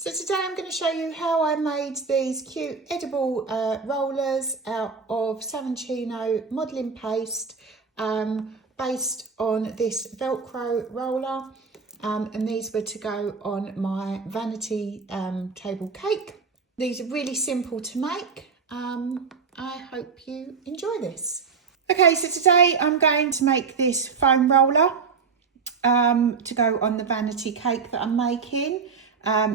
So today I'm going to show you how I made these cute edible rollers out of Saracino modelling paste based on this Velcro roller, and these were to go on my vanity table cake. These are really simple to make. I hope you enjoy this. Okay, so today I'm going to make this foam roller to go on the vanity cake that I'm making.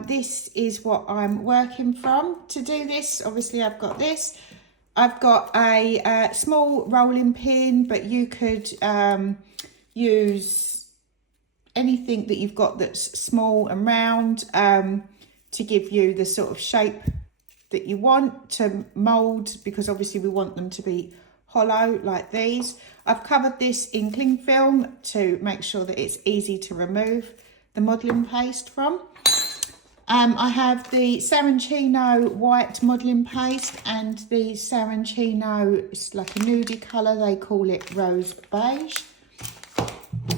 This is what I'm working from. To do this, obviously I've got this. I've got a small rolling pin, but you could use anything that you've got that's small and round to give you the sort of shape that you want to mould, because obviously we want them to be hollow like these. I've covered this in cling film to make sure that it's easy to remove the modelling paste from. I have the Saracino white modelling paste and the Saracino, it's like a nudie colour, they call it rose beige.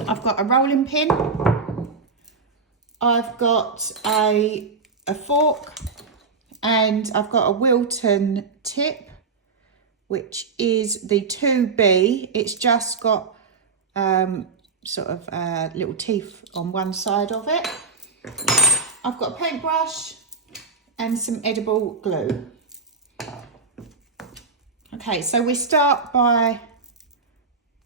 I've got a rolling pin. I've got a fork, and I've got a Wilton tip, which is the 2B. It's just got sort of little teeth on one side of it. I've got a paintbrush and some edible glue. Okay, so we start by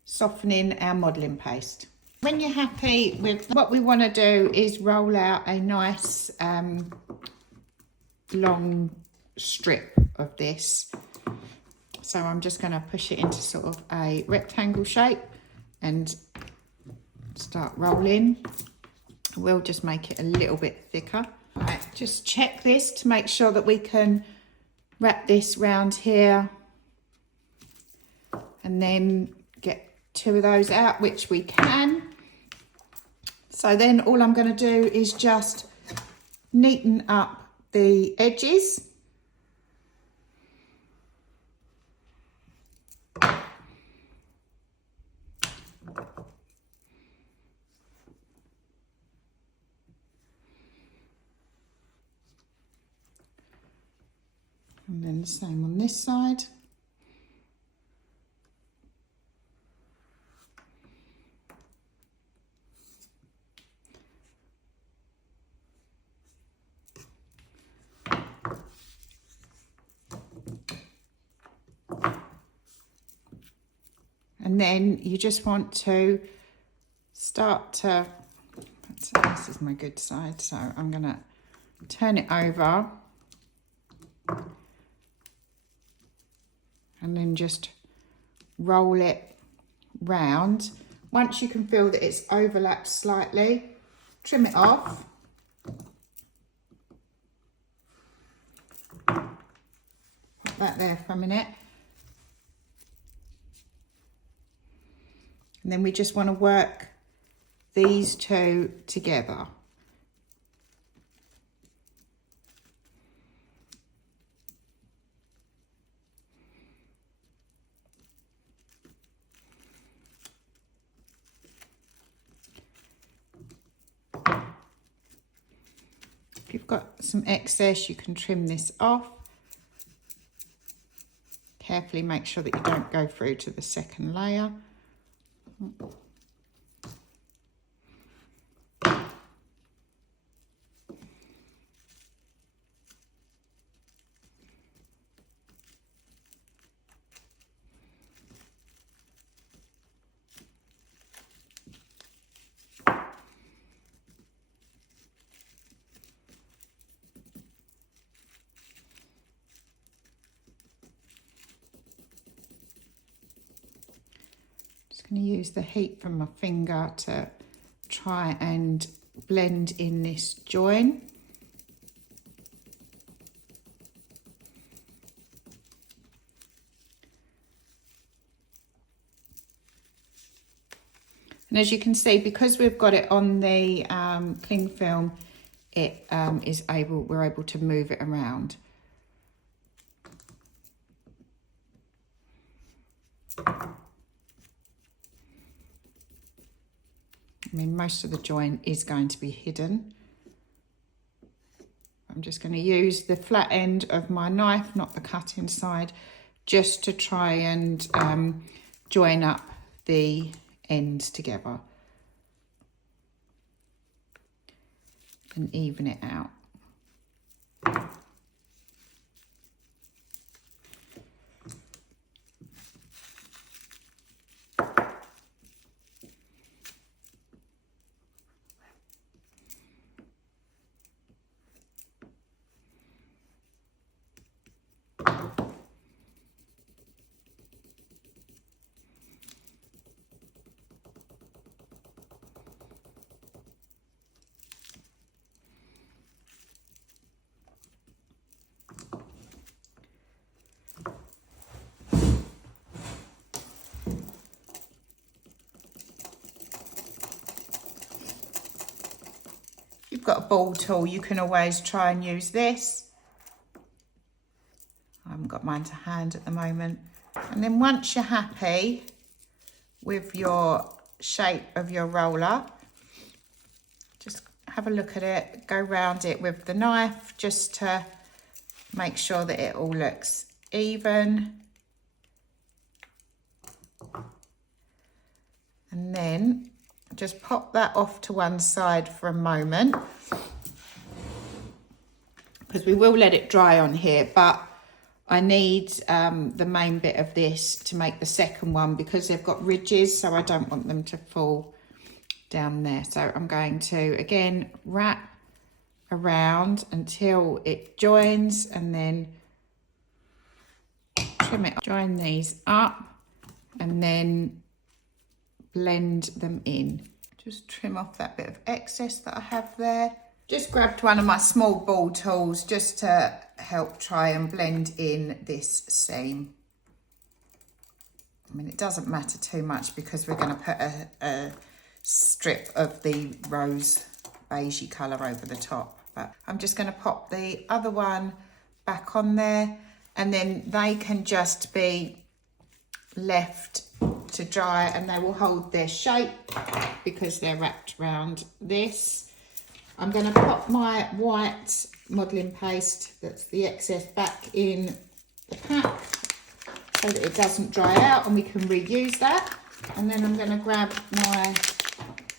softening our modelling paste. When you're happy with what we want to do is roll out a nice long strip of this. So I'm just going to push it into sort of a rectangle shape and start rolling. We'll just make it a little bit thicker. Right, just check this to make sure that we can wrap this round here and then get two of those out, which we can. So then all I'm going to do is just neaten up the edges. And then the same on this side. And then you just want to start to, this is my good side, so I'm going to turn it over and then just roll it round. Once you can feel that it's overlapped slightly, trim it off. Put that there for a minute. And then we just want to work these two together. If you've got some excess, you can trim this off. Carefully make sure that you don't go through to the second layer. Going to use the heat from my finger to try and blend in this join. And as you can see, because we've got it on the cling film, it we're able to move it around. I mean, most of the join is going to be hidden. I'm just going to use the flat end of my knife, not the cutting side, just to try and join up the ends together and even it out. You've got a ball tool, you can always try and use this. I haven't got mine to hand at the moment. And then once you're happy with your shape of your roller, just have a look at it, go round it with the knife just to make sure that it all looks even. And then just pop that off to one side for a moment, because we will let it dry on here, but I need the main bit of this to make the second one, because they've got ridges, so I don't want them to fall down there. So I'm going to again wrap around until it joins, and then trim it, join these up, and then blend them in. Just trim off that bit of excess that I have there. Just grabbed one of my small ball tools just to help try and blend in this seam. I mean, it doesn't matter too much because we're going to put a strip of the rose beigey colour over the top. But I'm just going to pop the other one back on there, and then they can just be left to dry, and they will hold their shape because they're wrapped around this. I'm going to pop my white modelling paste, that's the excess, back in the pack so that it doesn't dry out and we can reuse that. And then I'm going to grab my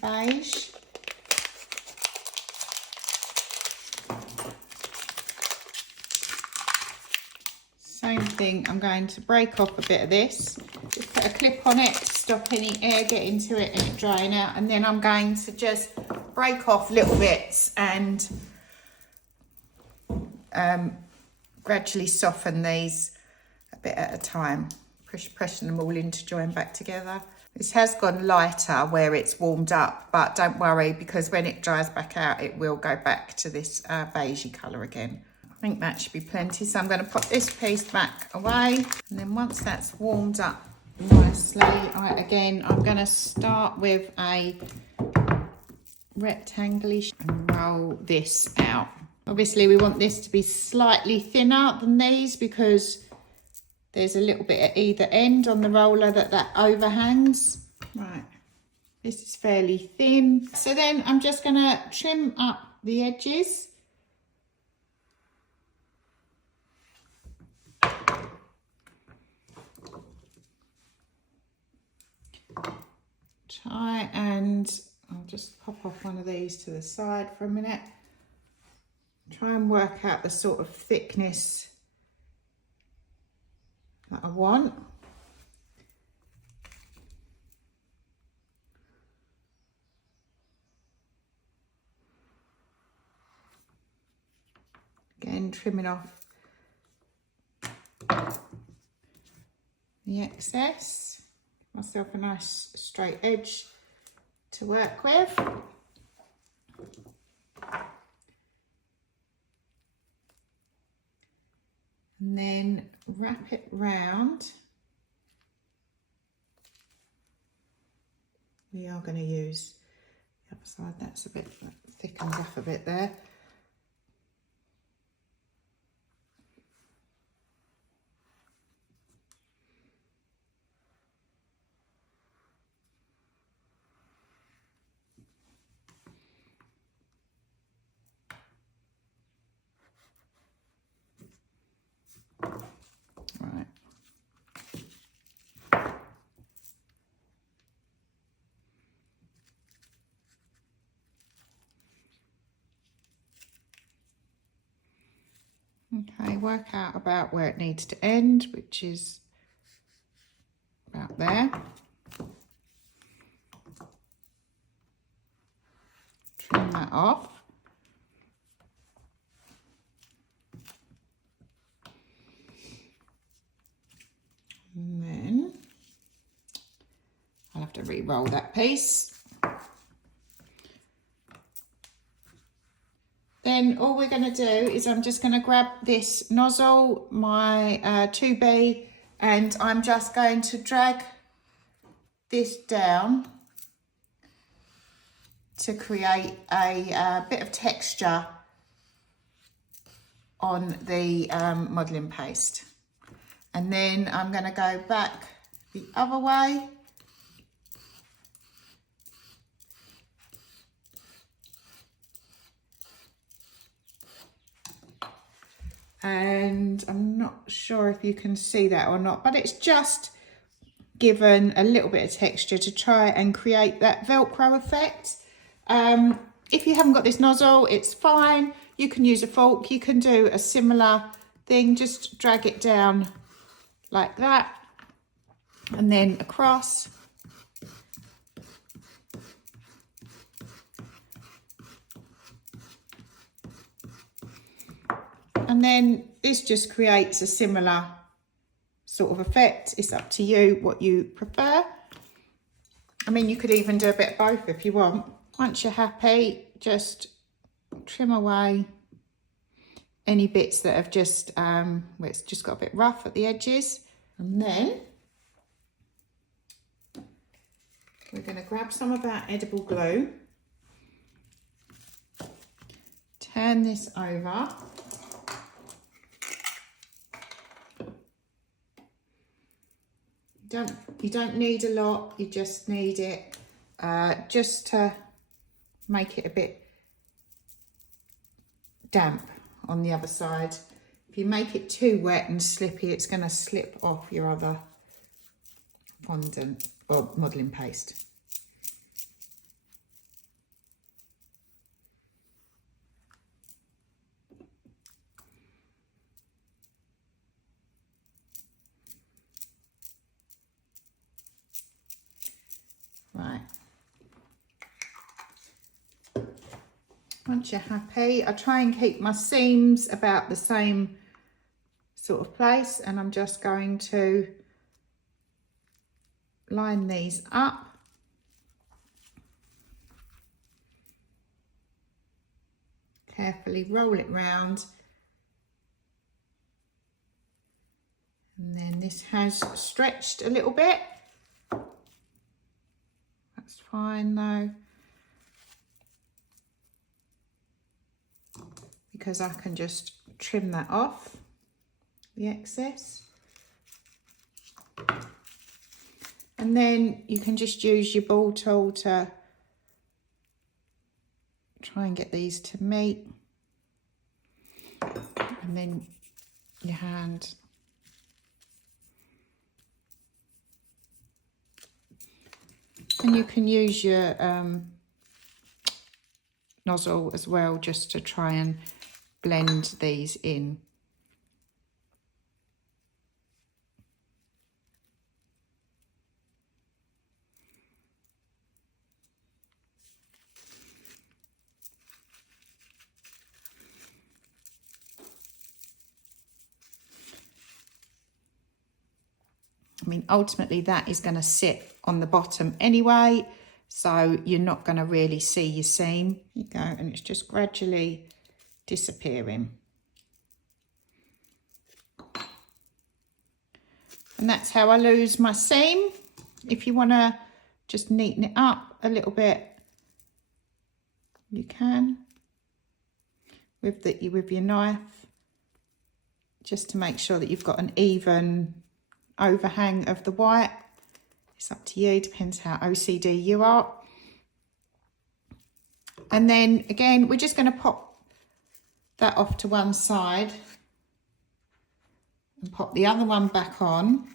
beige. Same thing, I'm going to break off a bit of this, just put a clip on it, stop any air getting to it and it drying out, and then I'm going to just break off little bits and gradually soften these a bit at a time, pressing them all in to join back together. This has gone lighter where it's warmed up, but don't worry, because when it dries back out it will go back to this beigey colour again. I think that should be plenty, so I'm going to put this piece back away, and then once that's warmed up nicely, I'm going to start with a rectangle and roll this out. Obviously we want this to be slightly thinner than these because there's a little bit at either end on the roller that overhangs. Right, this is fairly thin. So then I'm just going to trim up the edges. Try and I'll just pop off one of these to the side for a minute. Try and work out the sort of thickness that I want. Again, trimming off the excess. Myself a nice straight edge to work with. And then wrap it round. We are going to use the other side, that's a bit, that thickens up a bit there. Okay, work out about where it needs to end, which is about there. Trim that off. And then I'll have to re-roll that piece. Then all we're going to do is I'm just going to grab this nozzle, my 2B, and I'm just going to drag this down to create a bit of texture on the modelling paste. And then I'm going to go back the other way. And I'm not sure if you can see that or not, but it's just given a little bit of texture to try and create that Velcro effect. If you haven't got this nozzle, it's fine. You can use a fork. You can do a similar thing. Just drag it down like that and then across. And then this just creates a similar sort of effect. It's up to you what you prefer. I mean, you could even do a bit of both if you want. Once you're happy, just trim away any bits that have just, where it's just got a bit rough at the edges. And then we're going to grab some of our edible glue, turn this over. You don't need a lot, you just need it just to make it a bit damp on the other side. If you make it too wet and slippy, it's going to slip off your other fondant or modelling paste. Right. Once you're happy, I try and keep my seams about the same sort of place, and I'm just going to line these up. Carefully roll it round. And then this has stretched a little bit. That's fine though, because I can just trim that off, the excess. And then you can just use your ball tool to try and get these to meet. And then your hand. And you can use your nozzle as well, just to try and blend these in. I mean, ultimately that is going to sit on the bottom anyway, so you're not going to really see your seam. There you go, and it's just gradually disappearing. And that's how I lose my seam. If you want to just neaten it up a little bit, you can with your knife, just to make sure that you've got an even overhang of the white. It's up to you, depends how OCD you are. And then again, we're just going to pop that off to one side and pop the other one back on.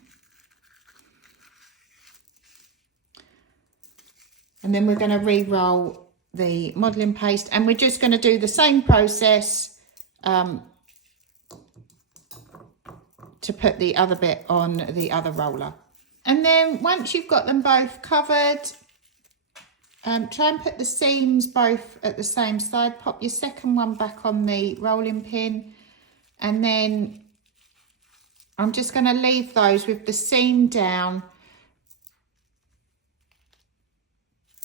And then we're going to re-roll the modelling paste, and we're just going to do the same process to put the other bit on the other roller. And then once you've got them both covered, try and put the seams both at the same side. Pop your second one back on the rolling pin, and then I'm just going to leave those with the seam down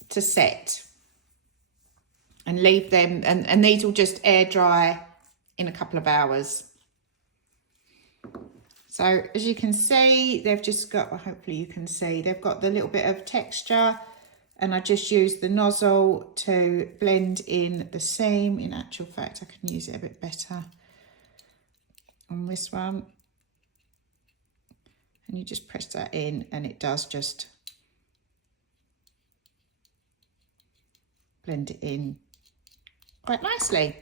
to set, and leave them, and these will just air dry in a couple of hours. So as you can see, they've just got, well, hopefully you can see, they've got the little bit of texture, and I just used the nozzle to blend in the seam. In actual fact, I can use it a bit better on this one. And you just press that in, and it does just blend it in quite nicely.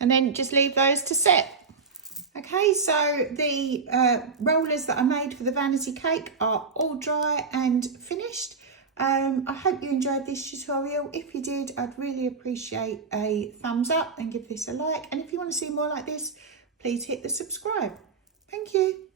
And then just leave those to set. Okay, so the rollers that I made for the vanity cake are all dry and finished. I hope you enjoyed this tutorial. If you did, I'd really appreciate a thumbs up and give this a like. And if you want to see more like this, please hit the subscribe. Thank you.